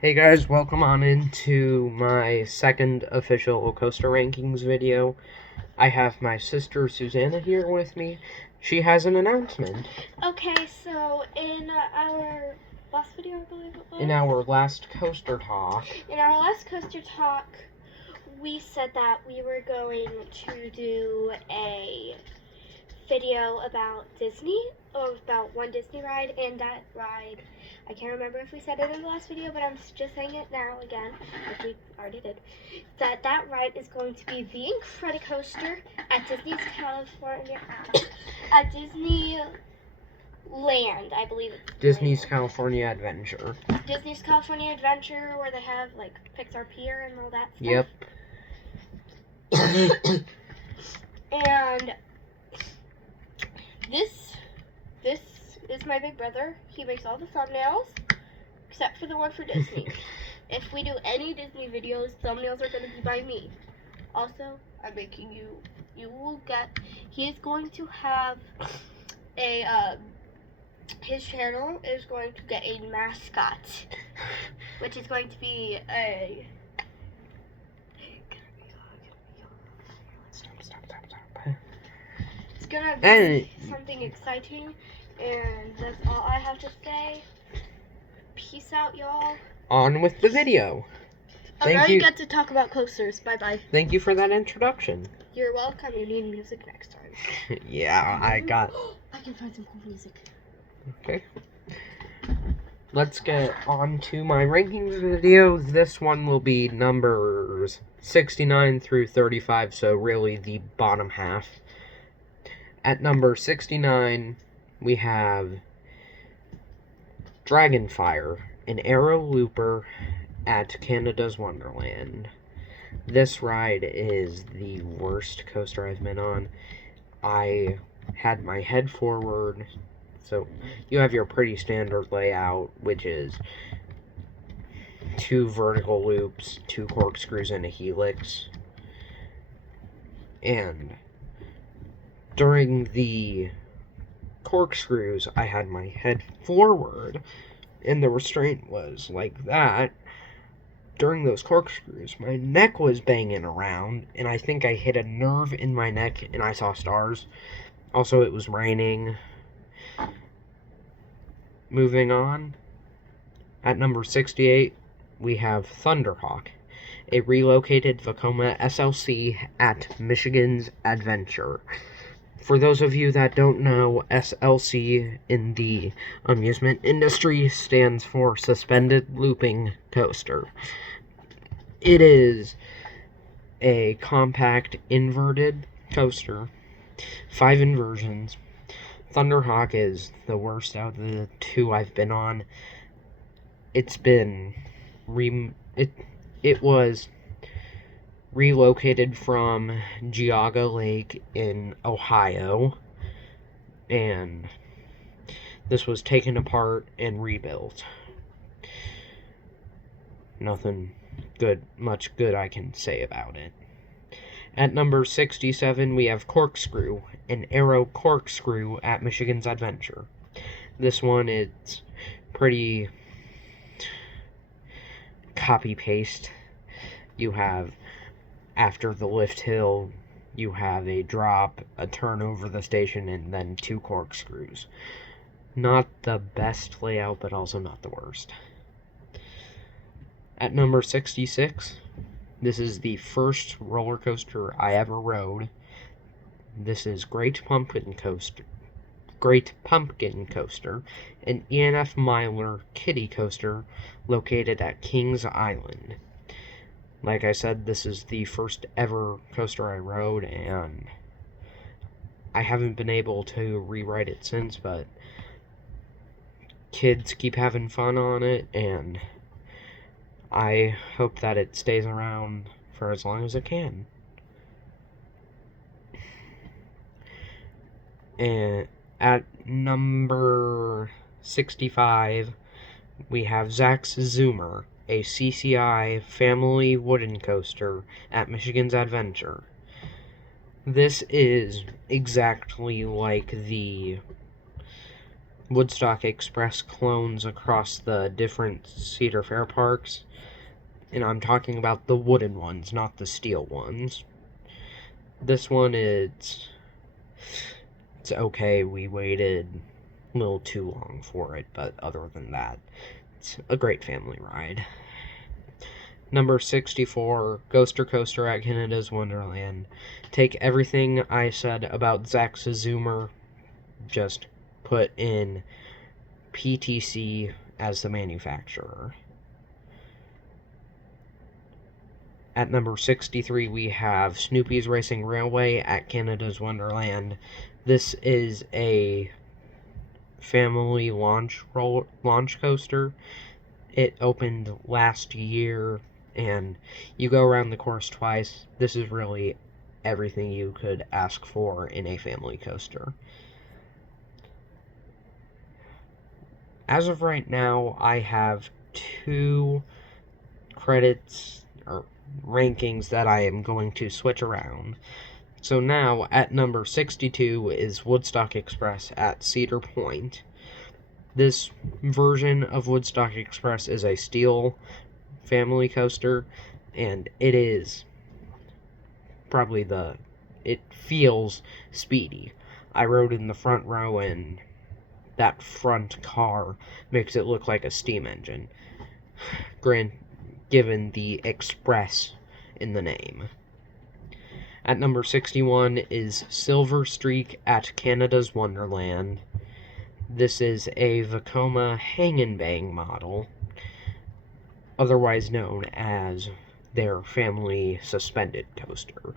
Hey guys, welcome on into my second official coaster rankings video. I have my sister Susanna here with me. She has an announcement. Okay, so in our last video, I believe it was. In our last coaster talk. We said that we were going to do a video about Disney, or about one Disney ride, and that ride, I can't remember if we said it in the last video, but I'm just saying it now again, like we already did, that ride is going to be the Incredicoaster at Disney's California, at Disneyland, I believe it's Disney's Land. California Adventure. Disney's California Adventure, where they have like Pixar Pier and all that stuff. Yep. And this is my big brother. He makes all the thumbnails, except for the one for Disney. If we do any Disney videos, thumbnails are going to be by me. Also, I'm making he is going to have his channel is going to get a mascot, which is going to be It's gonna be something exciting, and that's all I have to say. Peace out, y'all. On with the video. Now you get to talk about coasters. Bye-bye. Thank you for that introduction. You're welcome. You need music next time. Yeah, I can find some cool music. Okay. Let's get on to my rankings video. This one will be numbers 69 through 35, so really the bottom half. At number 69, we have Dragonfire, an aero looper at Canada's Wonderland. This ride is the worst coaster I've been on. I had my head forward, so you have your pretty standard layout, which is 2 vertical loops, 2 corkscrews, and a helix. And during the corkscrews, I had my head forward, and the restraint was like that. During those corkscrews, my neck was banging around, and I think I hit a nerve in my neck, and I saw stars. Also, it was raining. Moving on, at number 68, we have Thunderhawk, a relocated Vekoma SLC at Michigan's Adventure. For those of you that don't know, SLC in the amusement industry stands for Suspended Looping Coaster. It is a compact inverted coaster, 5 inversions. Thunderhawk is the worst out of the 2 I've been on. It was relocated from Geauga Lake in Ohio, and this was taken apart and rebuilt. Nothing much good I can say about it. At number 67, we have Corkscrew, an aero corkscrew at Michigan's Adventure. This one is pretty copy-paste. You have, after the lift hill, you have a drop, a turn over the station, and then 2 corkscrews. Not the best layout, but also not the worst. At number 66, this is the first roller coaster I ever rode. This is Great Pumpkin Coaster, an E&F Miler kiddie coaster located at Kings Island. Like I said, this is the first ever coaster I rode, and I haven't been able to rewrite it since, but kids keep having fun on it, and I hope that it stays around for as long as it can. And at number 65, we have Zach's Zoomer, a CCI family wooden coaster at Michigan's Adventure. This is exactly like the Woodstock Express clones across the different Cedar Fair parks. And I'm talking about the wooden ones, not the steel ones. This one it's okay. We waited a little too long for it, but other than that, it's a great family ride. Number 64, Ghoster Coaster at Canada's Wonderland. Take everything I said about Zack's Zoomer, just put in PTC as the manufacturer. At number 63, we have Snoopy's Racing Railway at Canada's Wonderland. This is a family launch coaster. It opened last year, and you go around the course twice. This is really everything you could ask for in a family coaster. As of right now, I have 2 credits or rankings that I am going to switch around. So now, at number 62 is Woodstock Express at Cedar Point. This version of Woodstock Express is a steel family coaster, and it is probably it feels speedy. I rode in the front row, and that front car makes it look like a steam engine, given the express in the name. At number 61 is Silver Streak at Canada's Wonderland. This is a Vekoma Hang and Bang model, otherwise known as their family suspended coaster.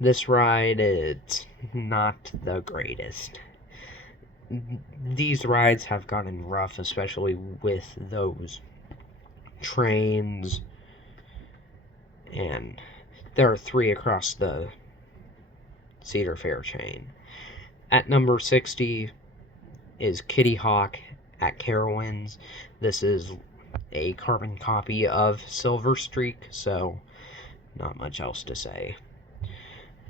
This ride is not the greatest. These rides have gotten rough, especially with those trains, and there are 3 across the Cedar Fair chain. At number 60 is Kitty Hawk at Carowinds. This is a carbon copy of Silver Streak, so not much else to say.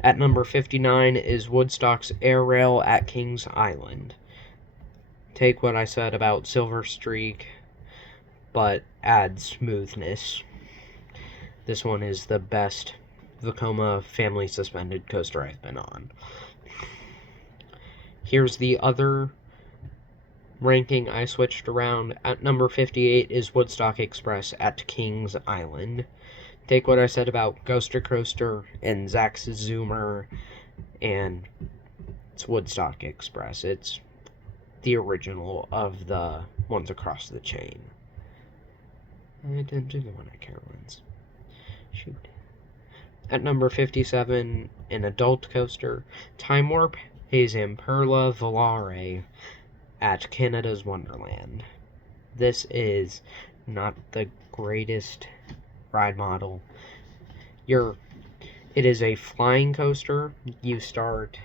At number 59 is Woodstock's Air Rail at Kings Island. Take what I said about Silver Streak, but add smoothness. This one is the best Vekoma family suspended coaster I've been on. Here's the other ranking I switched around. At number 58 is Woodstock Express at Kings Island. Take what I said about Ghoster Coaster and Zack's Zoomer, and it's Woodstock Express. It's the original of the ones across the chain. I didn't do the one at Carowinds. Shoot. At number 57, an adult coaster, Time Warp Zamperla Volare at Canada's Wonderland. This is not the greatest ride model. It is a flying coaster. You start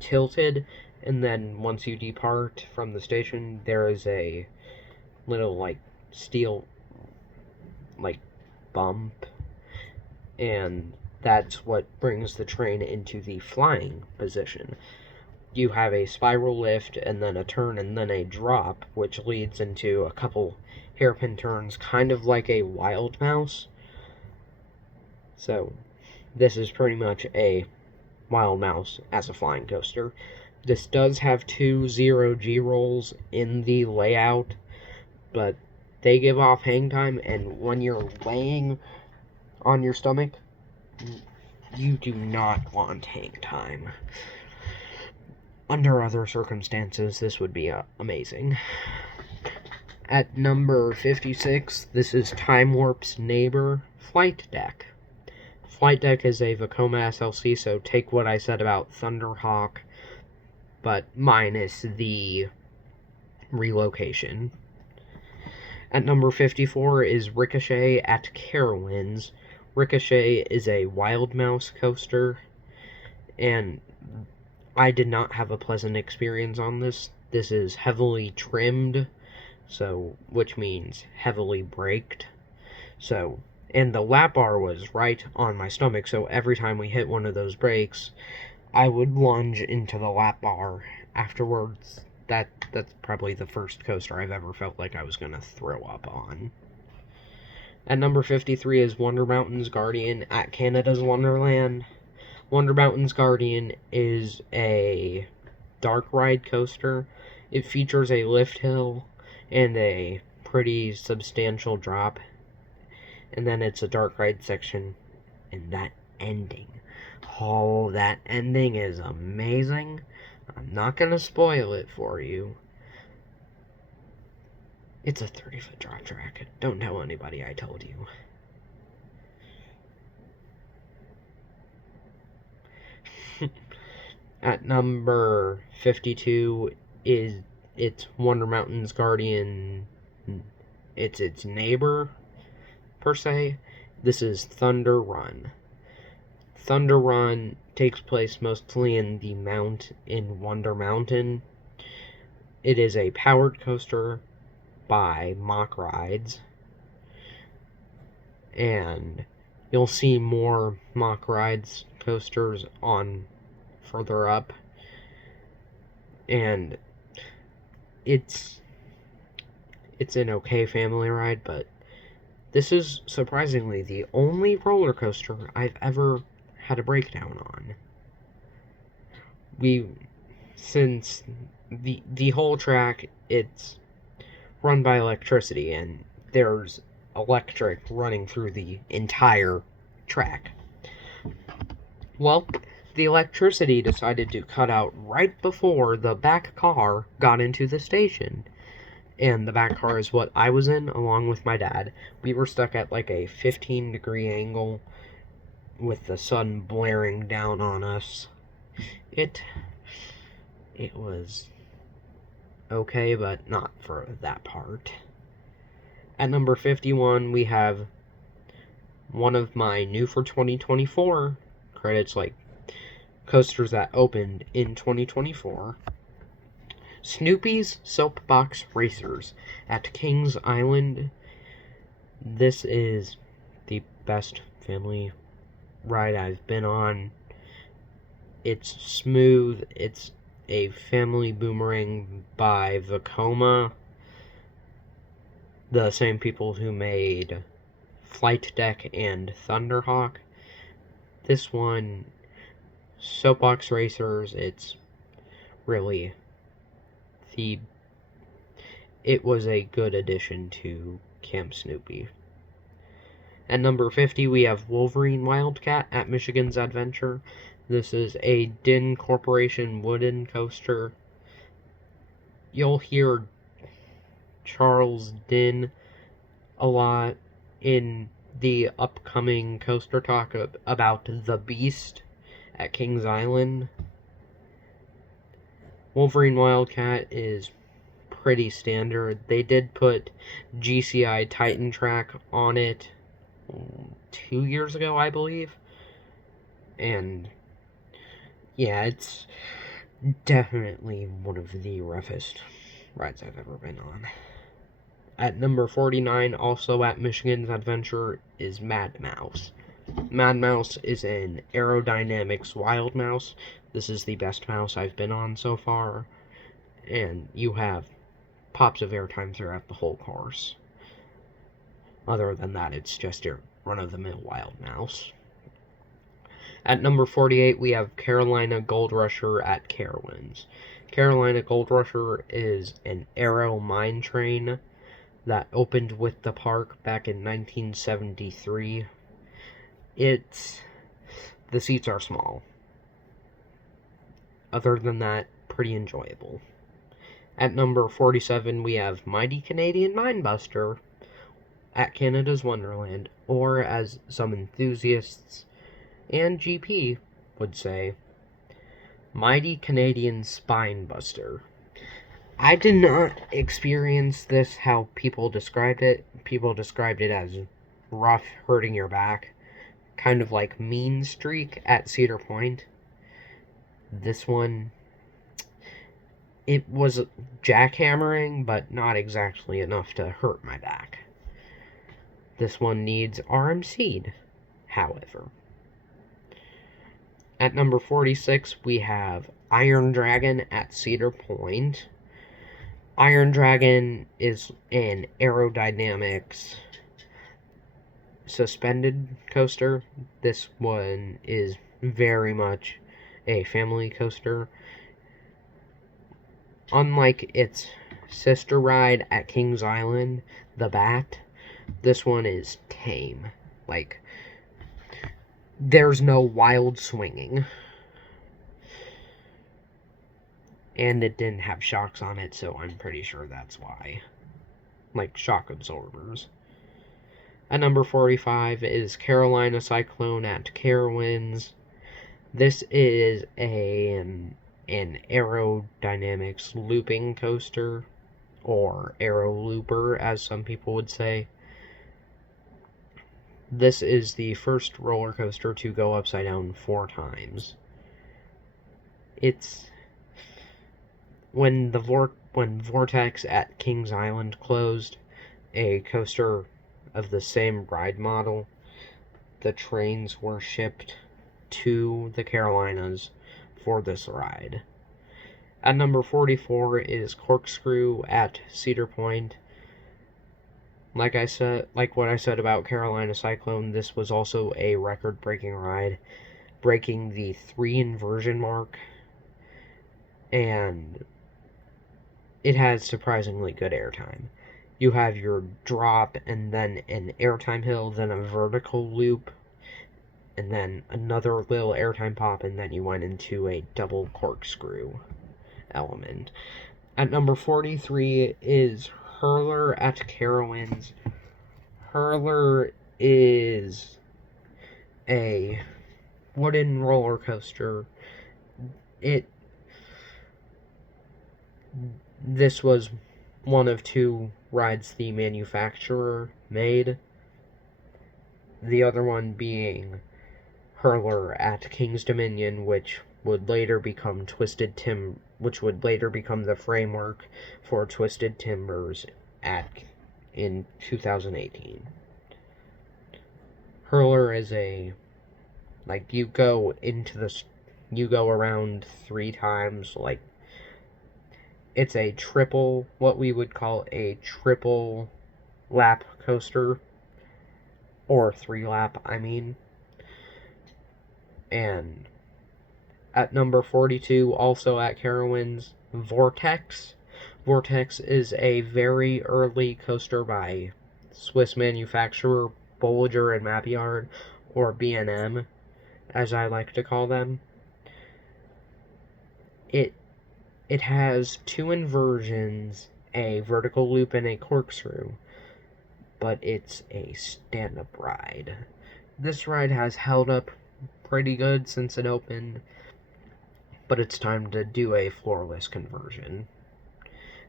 tilted, and then once you depart from the station, there is a little steel bump, and that's what brings the train into the flying position. You have a spiral lift, and then a turn, and then a drop, which leads into a couple hairpin turns, kind of like a Wild Mouse. So, this is pretty much a Wild Mouse as a flying coaster. This does have 2 0G rolls in the layout, but they give off hang time, and when you're laying on your stomach, you do not want hang time. Under other circumstances, this would be amazing. At number 56, this is Time Warp's neighbor, Flight Deck. Flight Deck is a Vekoma SLC, so take what I said about Thunderhawk, but minus the relocation. At number 54 is Ricochet at Carowinds. Ricochet is a Wild Mouse coaster, and I did not have a pleasant experience on this. This is heavily trimmed, which means heavily braked. And the lap bar was right on my stomach, so every time we hit one of those brakes, I would lunge into the lap bar afterwards. That's probably the first coaster I've ever felt like I was gonna throw up on. At number 53 is Wonder Mountain's Guardian at Canada's Wonderland. Wonder Mountain's Guardian is a dark ride coaster. It features a lift hill and a pretty substantial drop. And then it's a dark ride section. And that ending. Oh, that ending is amazing. I'm not going to spoil it for you. It's a 30-foot drop track. Don't tell anybody I told you. At number 52 is it's Wonder Mountain's Guardian. It's its neighbor, per se. This is Thunder Run. Thunder Run takes place mostly in the in Wonder Mountain. It is a powered coaster by Mack Rides, and you'll see more Mack Rides coasters on further up, and it's an okay family ride, but this is surprisingly the only roller coaster I've ever had a breakdown on. Since the whole track, it's run by electricity, and there's electric running through the entire track. Well, the electricity decided to cut out right before the back car got into the station. And the back car is what I was in, along with my dad. We were stuck at like a 15-degree angle with the sun blaring down on us. It was okay, but not for that part. At number 51, we have one of my new for 2024 credits, like coasters that opened in 2024. Snoopy's Soapbox Racers at Kings Island. This is the best family ride I've been on. It's smooth. It's a family boomerang by Vekoma, the same people who made Flight Deck and Thunderhawk. This one, Soapbox Racers, it's really it was a good addition to Camp Snoopy. At number 50, we have Wolverine Wildcat at Michigan's Adventure. This is a Din Corporation wooden coaster. You'll hear Charles Din a lot in the upcoming coaster talk about the Beast at Kings Island. Wolverine Wildcat is pretty standard. They did put GCI Titan Track on it 2 years ago, I believe. And yeah, it's definitely one of the roughest rides I've ever been on. At number 49, also at Michigan's Adventure, is Mad Mouse. Mad Mouse is an Aerodynamics Wild Mouse. This is the best mouse I've been on so far, and you have pops of airtime throughout the whole course. Other than that, it's just your run-of-the-mill Wild Mouse. At number 48, we have Carolina Gold Rusher at Carowinds. Carolina Gold Rusher is an Aero mine train that opened with the park back in 1973. The seats are small. Other than that, pretty enjoyable. At number 47, we have Mighty Canadian Minebuster at Canada's Wonderland, or as some enthusiasts and GP would say, Mighty Canadian Spinebuster. I did not experience this how people described it. People described it as rough, hurting your back, kind of like Mean Streak at Cedar Point. This one, it was jackhammering, but not exactly enough to hurt my back. This one needs RMC'd, however. At number 46, we have Iron Dragon at Cedar Point. Iron Dragon is an aerodynamics suspended coaster. This one is very much a family coaster. Unlike its sister ride at Kings Island, the Bat, this one is tame. Like, there's no wild swinging. And it didn't have shocks on it, so I'm pretty sure that's why. Like, shock absorbers. At number 45 is Carolina Cyclone at Carowinds. This is an aerodynamics looping coaster, or aero looper, as some people would say. This is the first roller coaster to go upside down 4 times. It's when Vortex at Kings Island closed, a coaster of the same ride model, the trains were shipped to the Carolinas for this ride. At number 44 is Corkscrew at Cedar Point. Like what I said about Carolina Cyclone, this was also a record-breaking ride, breaking the 3 inversion mark, and it has surprisingly good airtime. You have your drop, and then an airtime hill, then a vertical loop, and then another little airtime pop, and then you went into a double corkscrew element. At number 43 is Hurler at Carowinds. Hurler is a wooden roller coaster. This was one of 2 rides the manufacturer made. The other one being Hurler at King's Dominion, which would later become the framework for Twisted Timbers in 2018. Hurler is you go around 3 times, it's what we would call a triple lap coaster, or 3 lap, I mean. And at number 42, also at Carowinds, Vortex. Vortex is a very early coaster by Swiss manufacturer Bolliger and Mappyard, or B&M, as I like to call them. It has 2 inversions, a vertical loop and a corkscrew, but it's a stand-up ride. This ride has held up pretty good since it opened, but it's time to do a floorless conversion.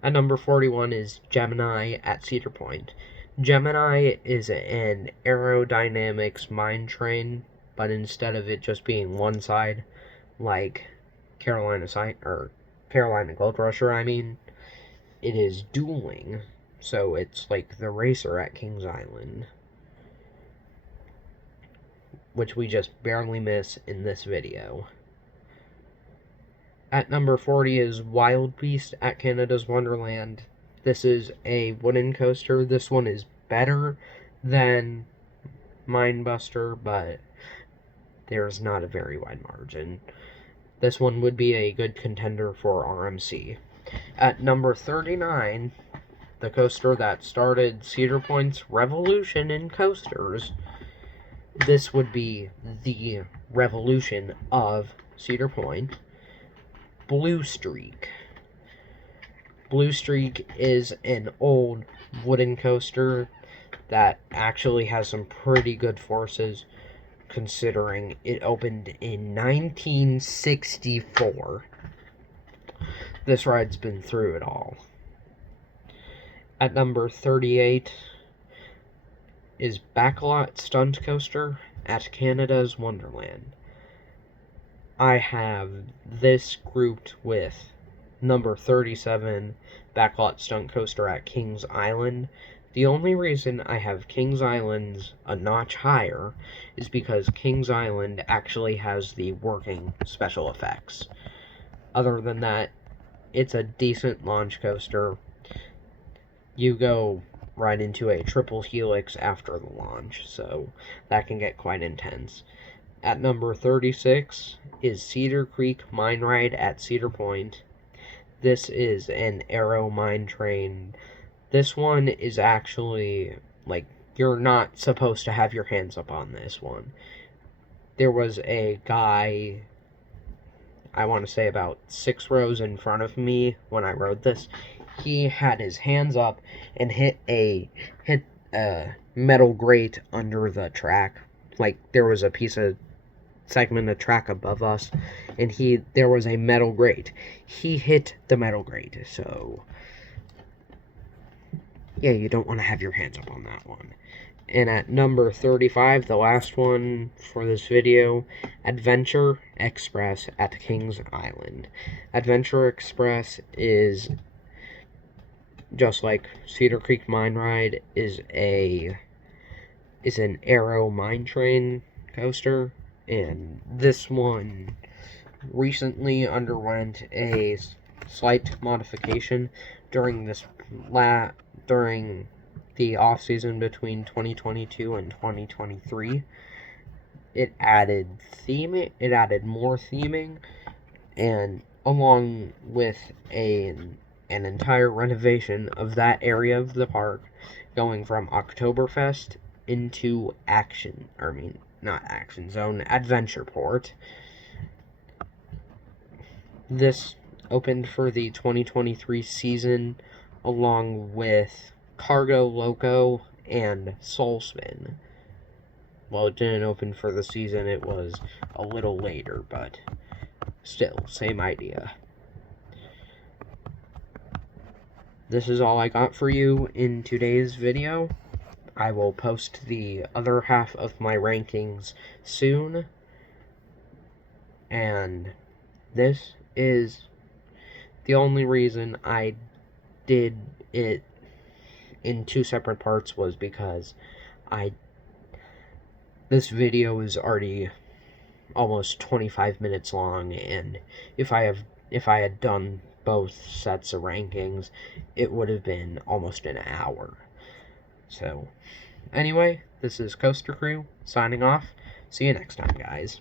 At number 41 is Gemini at Cedar Point. Gemini is an aerodynamics mine train, but instead of it just being one side, like Carolina Gold Rusher, it is dueling, so it's like the racer at Kings Island, which we just barely miss in this video. At number 40 is Wild Beast at Canada's Wonderland. This is a wooden coaster. This one is better than Minebuster, but there's not a very wide margin. This one would be a good contender for RMC. At number 39, the coaster that started Cedar Point's revolution in coasters, this would be the revolution of Cedar Point, Blue Streak. Blue Streak is an old wooden coaster that actually has some pretty good forces, considering it opened in 1964. This ride's been through it all. At number 38 is Backlot Stunt Coaster at Canada's Wonderland. I have this grouped with number 37, Backlot Stunt Coaster at Kings Island. The only reason I have Kings Island's a notch higher is because Kings Island actually has the working special effects. Other than that, it's a decent launch coaster. You go right into a triple helix after the launch, so that can get quite intense. At number 36 is Cedar Creek Mine Ride at Cedar Point. This is an Aero mine train. This one is actually, like, you're not supposed to have your hands up on this one. There was a guy, I want to say about 6 rows in front of me when I rode this. He had his hands up and hit a metal grate under the track. Like, there was a piece of segment of track above us, and there was a metal grate. He hit the metal grate, so yeah, you don't want to have your hands up on that one. And at number 35, the last one for this video, Adventure Express at Kings Island. Adventure Express is just like Cedar Creek Mine Ride, is an Aero mine train coaster, and this one recently underwent a slight modification during the off season between 2022 and 2023. It added more theming, and along with an entire renovation of that area of the park, going from Oktoberfest into Adventureport. This opened for the 2023 season along with Cargo Loco and Soul Spin. Well, it didn't open for the season, it was a little later, but still, same idea. This is all I got for you in today's video. I will post the other half of my rankings soon. And this is the only reason I did it in 2 separate parts was because this video is already almost 25 minutes long, and if I had done both sets of rankings, it would have been almost an hour. So, anyway, this is Coaster Crew, signing off. See you next time, guys.